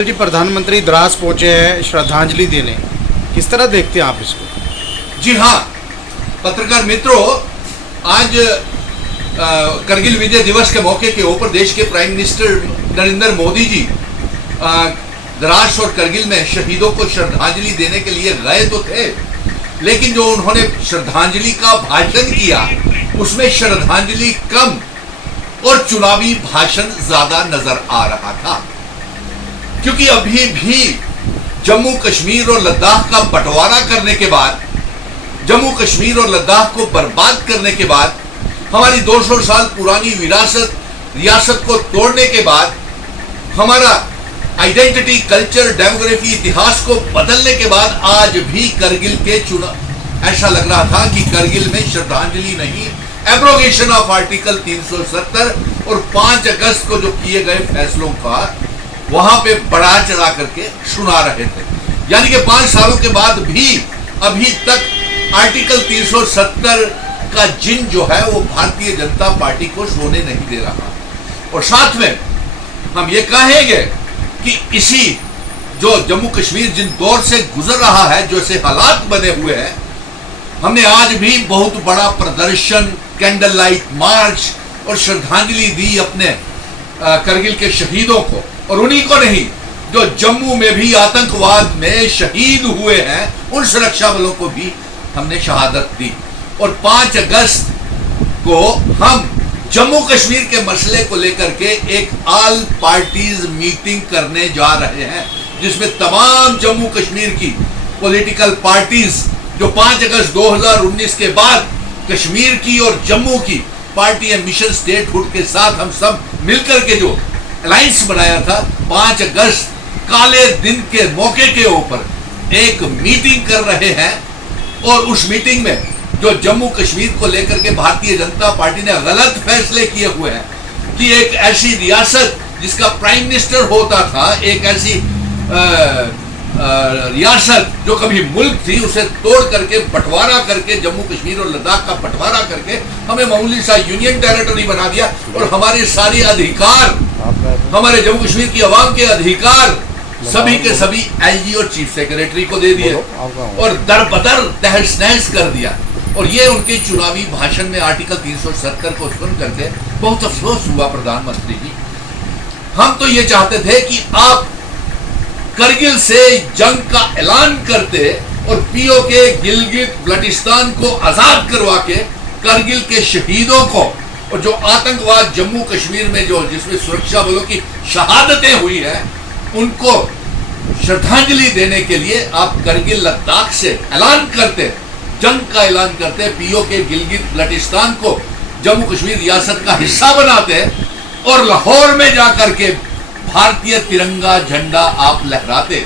जी प्रधानमंत्री द्रास पहुंचे हैं श्रद्धांजलि देने, किस तरह देखते हैं आप इसको? जी हाँ, पत्रकार मित्रों, आज करगिल विजय दिवस के मौके के ऊपर देश के प्राइम मिनिस्टर नरेंद्र मोदी जी द्रास और करगिल में शहीदों को श्रद्धांजलि देने के लिए गए तो थे, लेकिन जो उन्होंने श्रद्धांजलि का भाषण किया उसमें श्रद्धांजलि कम और चुनावी भाषण ज्यादा नजर आ रहा था। क्योंकि अभी भी जम्मू कश्मीर और लद्दाख का बंटवारा करने के बाद, जम्मू कश्मीर और लद्दाख को बर्बाद करने के बाद, हमारी 200 साल पुरानी रियासत को तोड़ने के बाद, हमारा आइडेंटिटी, कल्चर, डेमोग्राफी, इतिहास को बदलने के बाद आज भी करगिल के चुनाव ऐसा लग रहा था कि करगिल में श्रद्धांजलि नहीं, एब्रोगेशन ऑफ आर्टिकल 370 और 5 अगस्त को जो किए गए फैसलों का वहां पे बढ़ा चढ़ा करके सुना रहे थे। यानी कि 5 सालों के बाद भी अभी तक आर्टिकल 370 का जिन जो है वो भारतीय जनता पार्टी को सोने नहीं दे रहा। और साथ में हम ये कहेंगे कि इसी जो जम्मू कश्मीर जिन दौर से गुजर रहा है, जो ऐसे हालात बने हुए हैं, हमने आज भी बहुत बड़ा प्रदर्शन, कैंडल लाइट मार्च और श्रद्धांजलि दी अपने करगिल के शहीदों को, और उन्हीं को नहीं जो जम्मू में भी आतंकवाद में शहीद हुए हैं, उन सुरक्षा बलों को भी हमने शहादत दी। और 5 अगस्त को हम जम्मू कश्मीर के मसले को लेकर के एक ऑल पार्टीज मीटिंग करने जा रहे हैं, जिसमें तमाम जम्मू कश्मीर की पॉलिटिकल पार्टीज जो 5 अगस्त 2019 के बाद कश्मीर की और जम्मू की पार्टी एंड मिशन स्टेटहुड के साथ हम सब मिलकर के जो अलायंस बनाया था, 5 अगस्त काले दिन के मौके के ऊपर एक मीटिंग कर रहे हैं। और उस मीटिंग में जो जम्मू कश्मीर को लेकर के भारतीय जनता पार्टी ने गलत फैसले किए हुए हैं कि एक ऐसी रियासत जिसका प्राइम मिनिस्टर होता था, एक ऐसी रियासत जो कभी मुल्क थी, उसे तोड़ करके बंटवारा करके, जम्मू कश्मीर और लद्दाख का बंटवारा करके हमें मामूली सा यूनियन टेरिटरी बना दिया और हमारे सारे अधिकार, हमारे जम्मू कश्मीर की आवाम के अधिकार सभी के सभी एलजी और चीफ सेक्रेटरी को दे दिए और दर बदर तहस नहस कर दिया। और ये उनके चुनावी भाषण में आर्टिकल 370 को सुन करके बहुत अफसोस हुआ। प्रधानमंत्री जी, हम तो ये चाहते थे कि आप करगिल से जंग का ऐलान करते और पीओ के गिलगित बल्टिस्तान को आजाद करवा के करगिल के शहीदों को और जो आतंकवाद जम्मू कश्मीर में जो जिसमें सुरक्षा बलों की शहादतें हुई है, उनको श्रद्धांजलि देने के लिए आप करगिल लद्दाख से ऐलान करते, जंग का ऐलान करते, पीओ के गिलगित बल्टिस्तान को जम्मू कश्मीर रियासत का हिस्सा बनाते और लाहौर में जाकर के भारतीय तिरंगा झंडा आप लहराते।